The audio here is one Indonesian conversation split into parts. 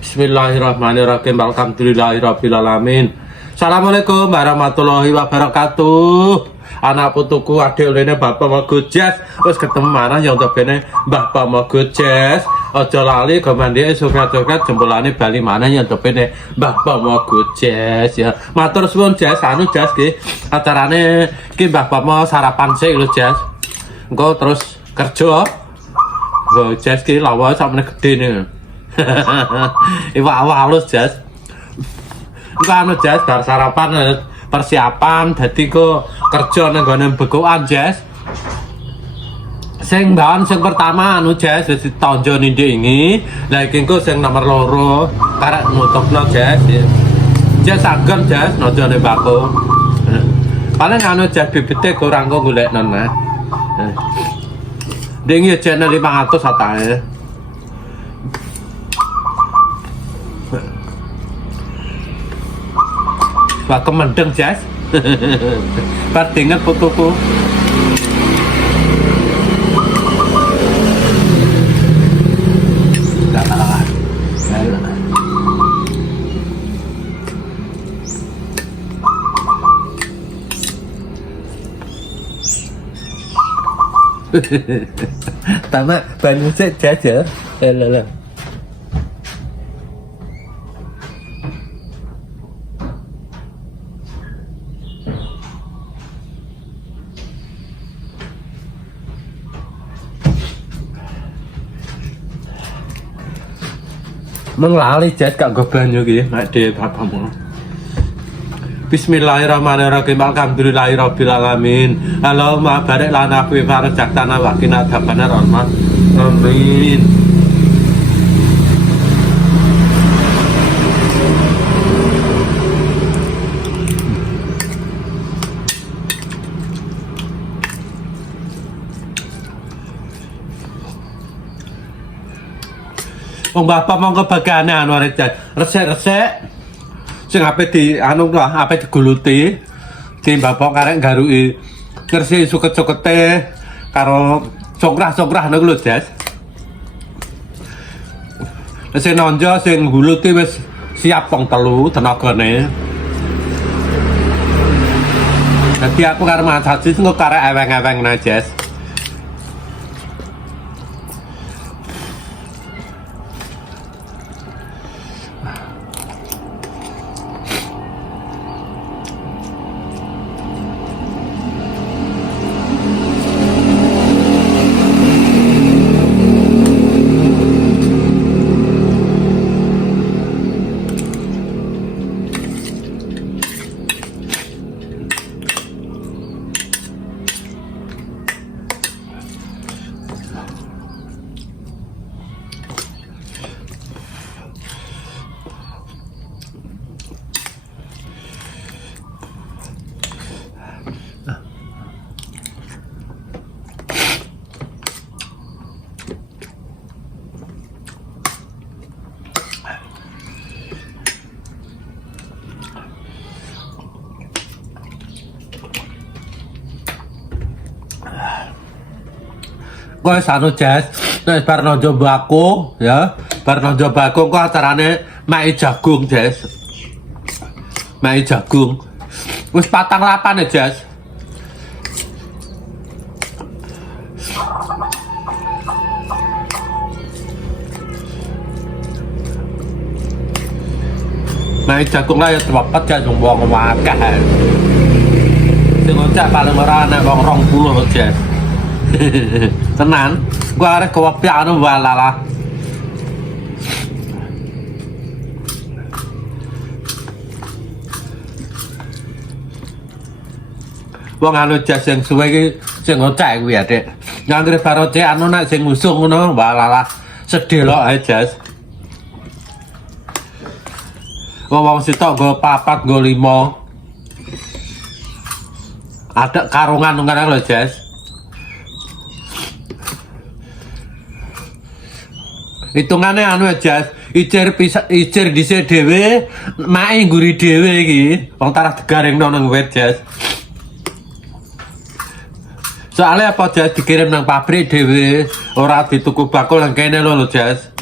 Bismillahirrahmanirrahim. Alhamdulillahirrabbilalamin. Assalamualaikum warahmatullahi wabarakatuh. Anak putuku adik ulene Bapak Mogojes wis ketemu marah yang tebene Mbah Mogojes. Aja lali gomandike sukrat-sukrat jempolane bali maneh yang tebene Mbah Mogojes ya. Matur suwun Jes, anu Jes ki acarane ki Mbah Pomo sarapan sik lho Jes. Engko terus kerja. Go Jes ki lawa sakmene gedhe ne. Iwak halus Jes. Engko anu Jes bar sarapan persiapan dadi kok kerja nang gone bekukan Jes. Sing bahan sing pertama anu Jes wis ditonjo nindhik iki. Lah iki engko sing nomor 2 karek nutupno Jes. Jes sagem Jes nojone bako. Paling anu Jes bibite kurang kok golekno nah. Ding ya channel 500 atae. Wah kemendeng Jes. Bar dinget putuku. Tama banyu sik Jes ya. Lho. Menglali Jes gak nggo banyu iki nek dhewe bapakmu. Bismillahirrahmanirrahim. Alhamdulillahirrabbilalamin. Allahumma barik lana fi farjaktana wa qina adzabannar. Amin. Wong bapak monggo bagane anu arek resik-resik sing ape di anu lah ape diguluti di bapak karek garuki kersi suket-sukete karo cokrah-cokrah niku lho Jes. Sing nonjo sing guluti wis siap wong telu tenagane. Dadi aku karo Mas Haji engko karek eweng-eweng nah Jes. Kok anu Jes, nek bar nonjo bako ya, bar nonjo bako kok acarane mai jagung Jes. Mai jagung. Wis 4-8 ya Jes. Mai jagung lah ya cepet Jes wong akeh. Sing ngocak paling ora ana wong 20 Jes. Tenan, gua arek kopi anu walala. Wong anu Jes sing suwe iki sing ngocak kuwi ya, Dik. Nganggere baroce anu nek sing ngusung ngono walala sedelok ae Jes. Wong sitok nggo 4, nggo 5. Ada karungan ngono lho Jes. Hitungane anu Jes, icir dhisik dhewe, mae ngguri dhewe iki. Wong tarah digaringno nang wit Jes. Soalnya apa Jas dikirim nang pabrik dhewe, ora dituku bakul nang kene lho Jas.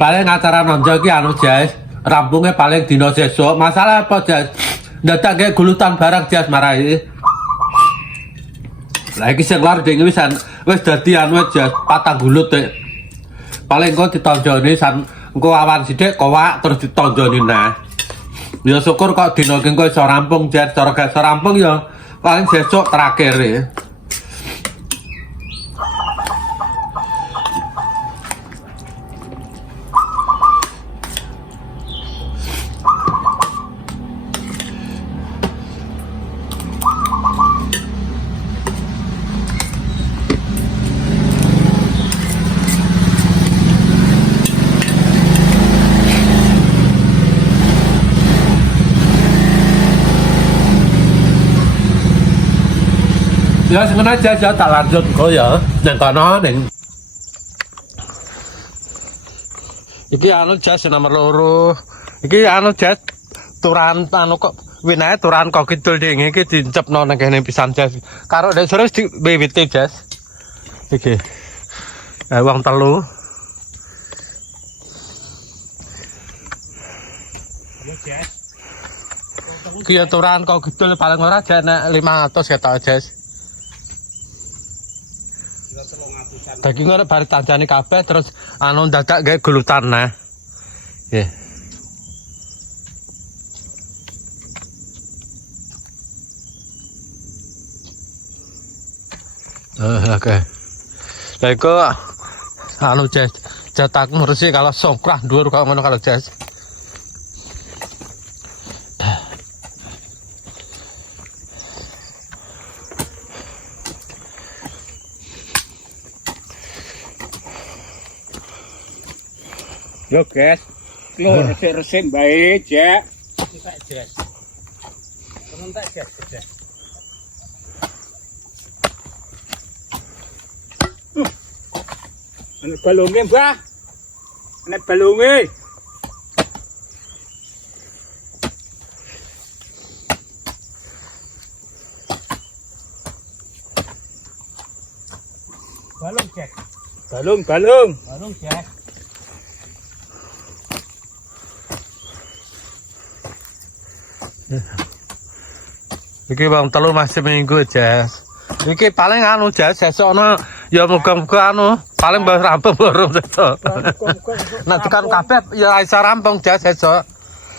Paling acara nonjol ki anu Jas, rampungnya paling dino sesuk. Masalah apa Jas? Dadak kayak gulutan barang Jas marai. Lah iki sing lor ding wis dadi anu Jas, patang gulut e. Paling kok ditonjoni san engko awan sithik kowak terus ditonjoni nah. Ya syukur kok dino ki iso rampung Jas, cara gak iso rampung ya paling sesuk terakhir e. Ya sing ngono aja tak lanjut kok ya. Nang kono ning iki anu Jas nomor loro. Iki anu Jas turan anu kok winae turan kok kidul ding iki dincepno nang kene pisan Jas. Karo nek sore di BWT Jas. Iki. Wong telu. Yo Jas. Iki ya turan kok kidul paling ora nek 500 ketok Jas. Daging ora bar tanjane kabeh terus anu dadak gawe gulutan nah. Nggih. Oke. Lah iku anu Jas, jatak mursi kalau songkrah dhuwur kok ngono kalau Jas. Yo guys, lo resik-resik baik, Cek. Tak Jas. Temen tak Jas. Anak balungnya, Mbah. Anak balungnya. Balung Jas. Balung. Balung Jas. Iki bang telu masih minggu Jas. Iki paling anu Jas sesuk ana ya muga-muga anu paling mbah rampung baru sesuk. Nek tekan kabeh ya iso rampung Jas sesuk.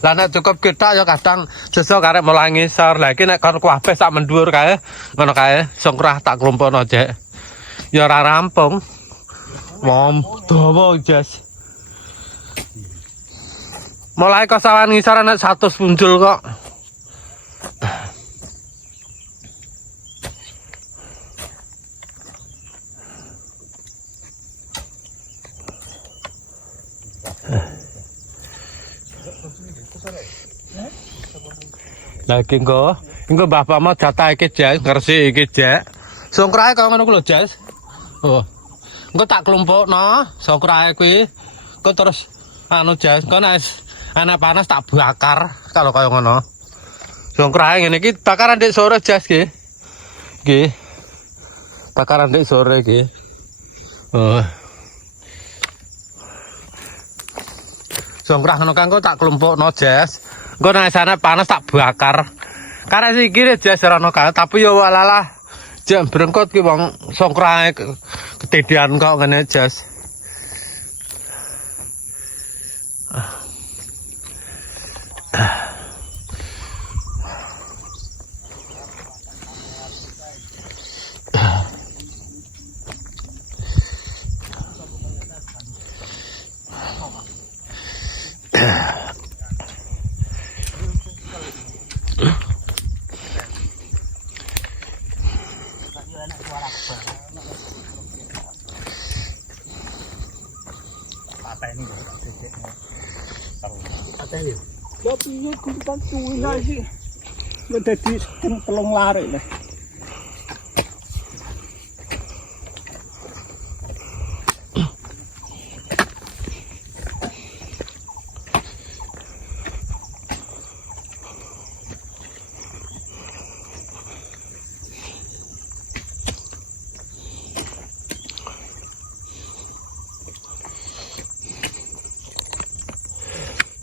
Lah nek cukup kita ya kadang sesuk karek mulai ngisor. Lah iki nek kon kabeh sak mendhuwur kae ngono kae songkrah tak klumpukno Jek. Ya ora rampung. Wong dawa Jas. Mulai kosawan ngisor nek 100 punjul kok. Lagi engko bapak mau jatah iki Jas, ngersi iki Jek. Songkrahe kok ngono ku lho Jas. Oh. Engko tak klumpukno songkrahe kuwi. Engko terus anu Jas, kok anak panas tak bakar kalau kaya ngono. Songkrae ngene iki bakaran ndek sore Jas iki. Nggih. Bakaran ndek sore iki. Oh. Songkrah ngono kan kok tak kelompokno Jas. Engko nek sana panas tak bakar. Karena iki Jas rono kan tapi yo walalah jam brengkot ki wong songkrae ketedean kok ngene Jas. Tapi yo kudu cuy lagi. Wis dadi telung larik lah.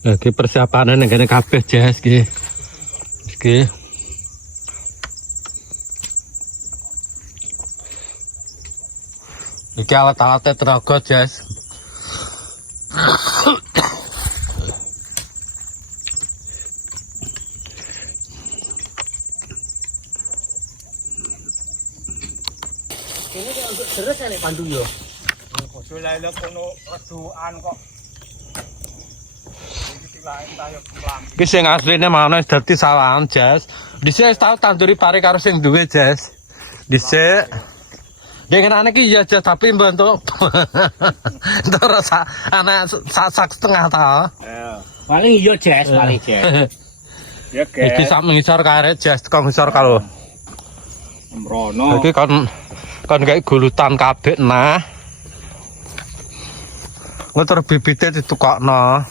Iki persiapane ning kene kabeh Jas iki. Iki. Iki alat-alate tenaga Jas. Ini kayak untuk deres ya nek pandu yo. Bojo lele kono redukan kok. Iki lain tayo kelam. Iki sing asline mana dadi sawahan Jas. Dhisik wis tau tanduri pare karo sing duwe Jas. Dhisik Dengen iki ya Jas tapi mbentuk terus anak sak setengah ta. Paling iya Jas, paling Jas. Ya Iki sak mengisor karet Jas kok ngisor kalau. Mbrono. Iki kon kayak gulutan kabeh nah. Ngotor bibite ditukokno.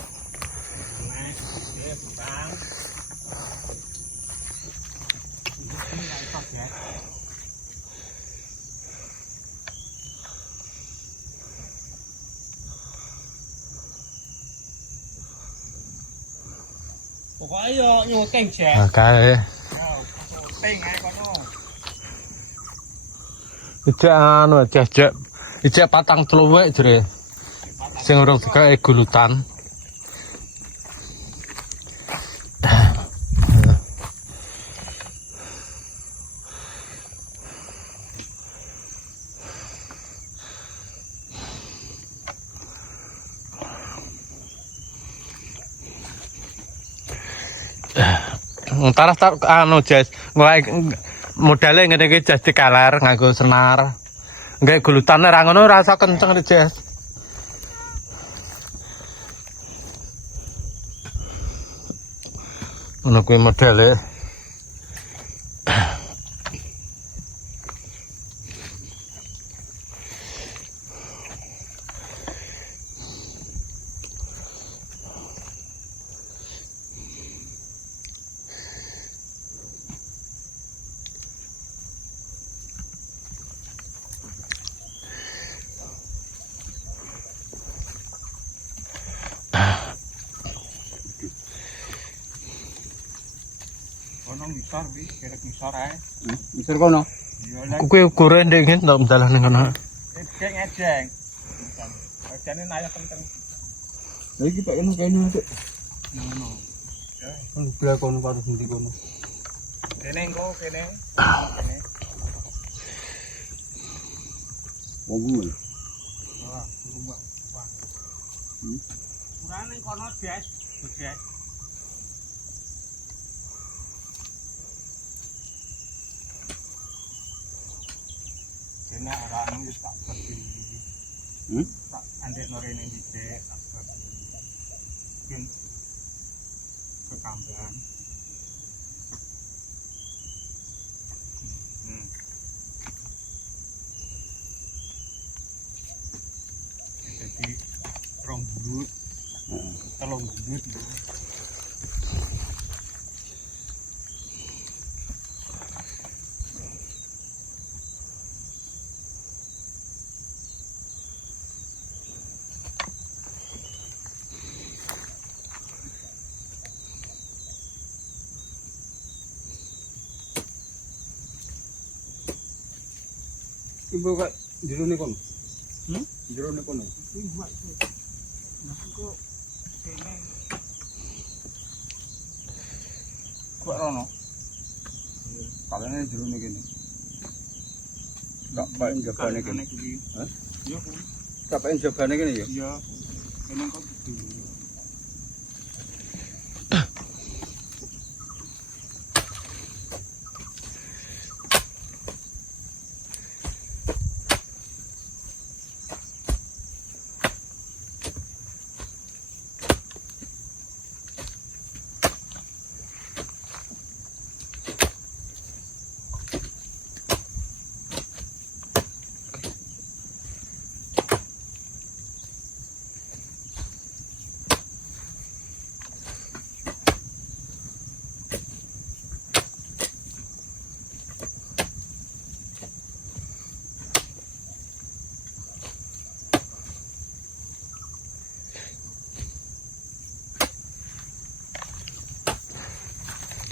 Pokoknya yo nyukeng Jas. Nah, kae. Ting ae kono. Ijek anu Jas ijek patang tluwek jere. Sing urung digawe gulutan. Taras tak anu Jas, modale ngene iki Jas dikaler nganggo senar. Nggak gulutane ra ngono rasa kenceng Jas. Ono kuwi modele. Kono ngisor wi, kira ngisor ae. Misir kono. Iya Kuwi ukure ndek ngene ndak dalan ning kono. Ejeng. Ajane naik kenceng. Lha iki Pak kene Dik. Ngono. Kan bla kono patus ndi kono. Kene engko kene. Kene. Wong kuwi. Wah, rumah. Wah. Kurane kono Jas. Jas. Kena arang wis tak pergi. Tak andek norene dicek tak pergi. Mungkin ke kambangan. Jadi rong bulut telung duit. Ibu kak jero ne kono. Jero ne kono. Kok rono? Kalane jero ne kene. Tak bae jabane kene. Hah? Iya. Tak bae jabane kene ya? Iya. Kene kok gitu.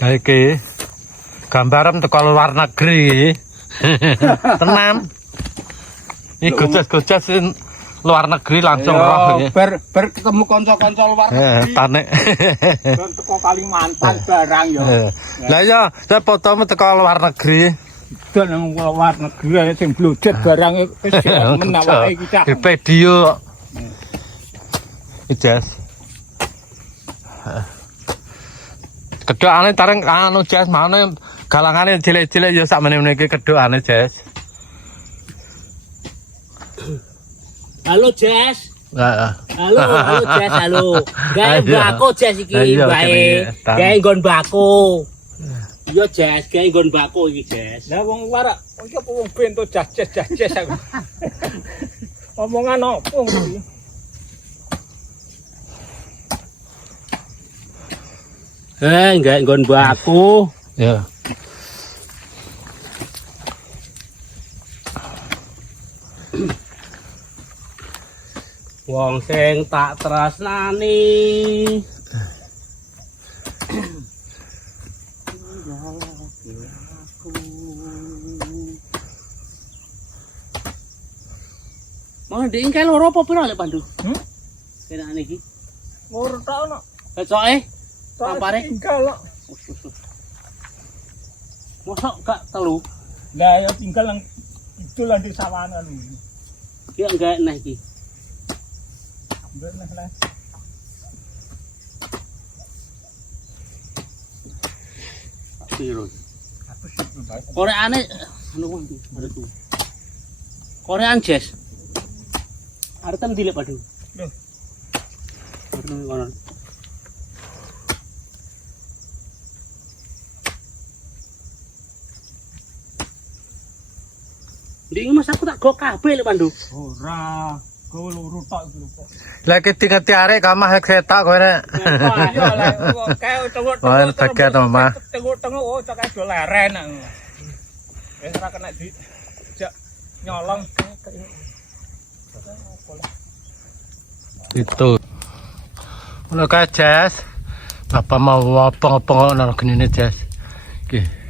Nah, iki gambaran teko luar negeri. Tenan. Ini gojas-gojas luar negeri langsung roh iki. Ber ketemu kanca-kanca luar negeri. Tanek. Ber teko Kalimantan barang ya. Lah iya, saya fotomu teko luar negeri. Dol nang luar negeri sing blojet barang wis menawake kita. Di video. Ijas. Kedokane tareng anu Jas, mane galangane cilik-cilik ya sak meneh-meneh iki kedokane Jas. Halo Jas. Heeh. Halo Jas, halo. Gawe bako Jas iki bae. Gawe nggon bako. Iya Jas, gawe nggon bako iki Jas. Lah wong luar iki apa wong bento jas aku. Omongan opo iki? Gawe nggon bako. Ya. Wong sing tak tresnani. Mau ndek engke loro apa pira lek Pandu? Kenane iki. Ora tau no. Kecoke? Sampare? Tinggal no. Mosok gak telu? Lah ya tinggal nang itu lah di sawana lho. Ya enggak nah iki. Bener lah. Piro? Koreane anu ndi? Ada tuh. Korean Jas. Arep ndi lek Padu? Lho. Arep ngono. Ndek mas aku tak go kabeh lek Pandu. Ora, go loro tok iki lho kok. Lah iki tingkat arek kamah ketak kowe nek. Iya lah, kae tengok-tengok. Tegat omah. Tengok-tengok oh cak do leren. Wis ora kena di jak nyolong. Itu. Ono kae Jas. Bapak mau apa-apa nang gene Jas. Iki.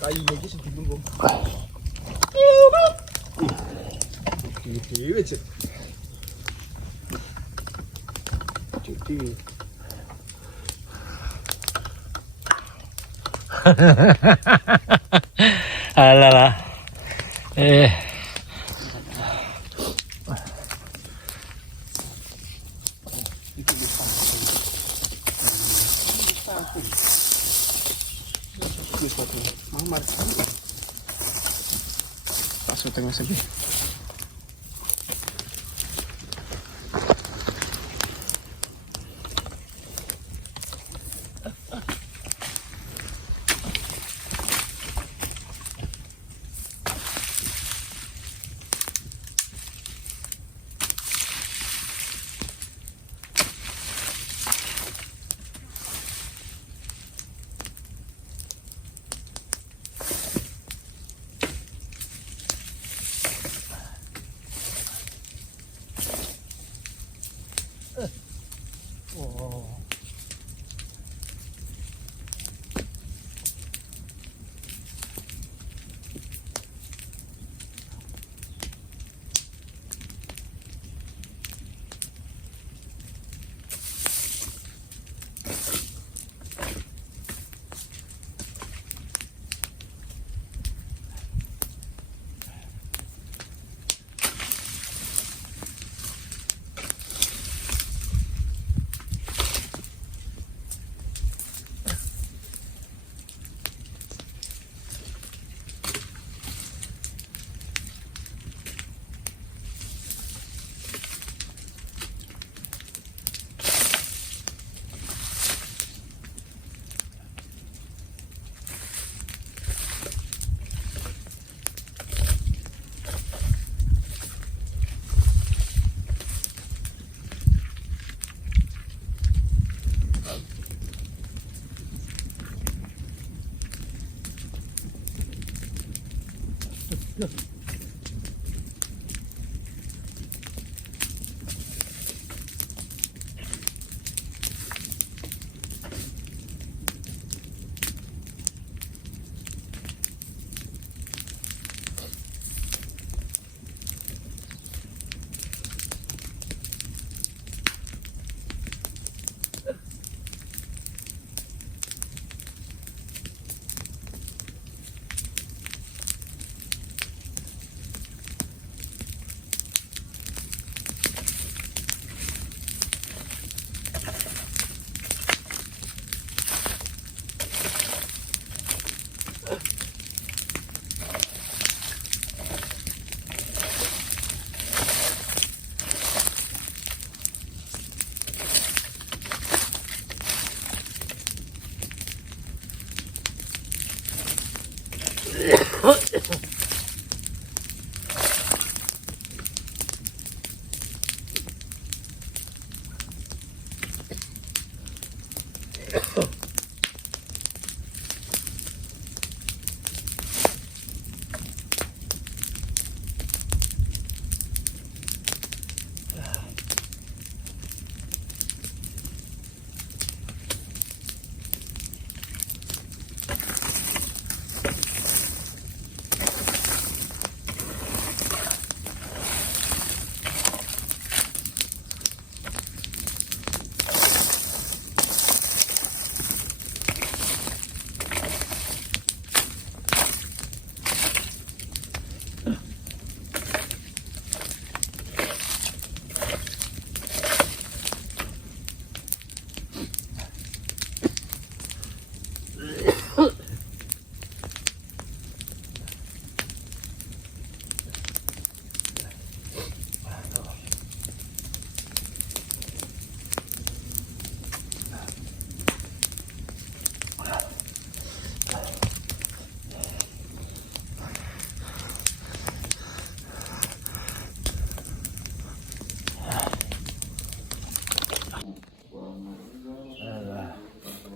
Kayu iki sing dilungguh. Iki wis. Cuti. Alah lah. Pasok tengah sabi.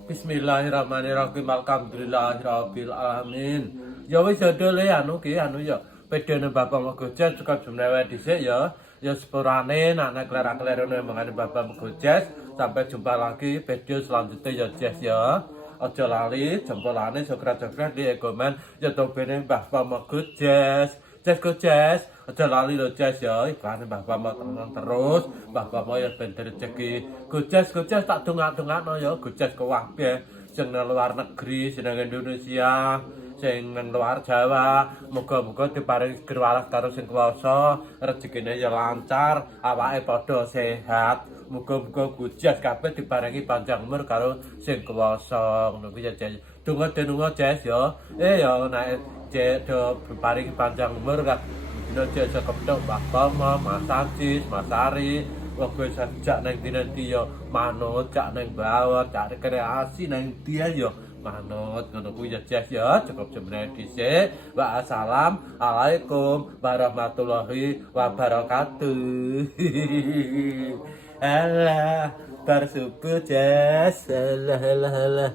Bismillahirrahmanirrahim. Alhamdulillahirabbil alamin. Ya wis jodole anu ya. Pedene Bapak Megojes cukup jumlahe dhisik ya. Ya sepurane nek klerak-klerone mangane Bapak Megojes. Sampai jumpa lagi video selanjutnya ya Jes ya. Aja lali jempolane sokrat-sokrat di komen YouTube-ne Bapak Megojes. Jes go Jes. Aja lali lo Jes ya. Iklane Bapak mau tenang terus. Bapak mau ya ben rezeki. Go Jes tak dongak-dongakno ya. Go Jes kowabeh. sing nang luar negeri, sing nang Indonesia, sing nang luar Jawa, muga-muga diparingi gerwalas karo sing kuwasa, rezekine ya lancar, awake padha sehat. Muga-muga Gujas kabeh diparingi panjang umur karo sing kuwasa. Ngono kuwi ya, Jas. Donga Jas ya. Ya nek Jas do diparingi panjang umur kan. Dina Jas kepethuk Mbah Bama, Mas Ajis, Mas Ari. Wong kowe sajak nang ndi ya manut, cak nang bawah, cak rekreasi nang dia ya manut. Ngono kuwi ya Jas ya. Cukup jemene dhisik. Wassalamualaikum warahmatullahi wabarakatuh. Alah, bar subuh Jas. Alah.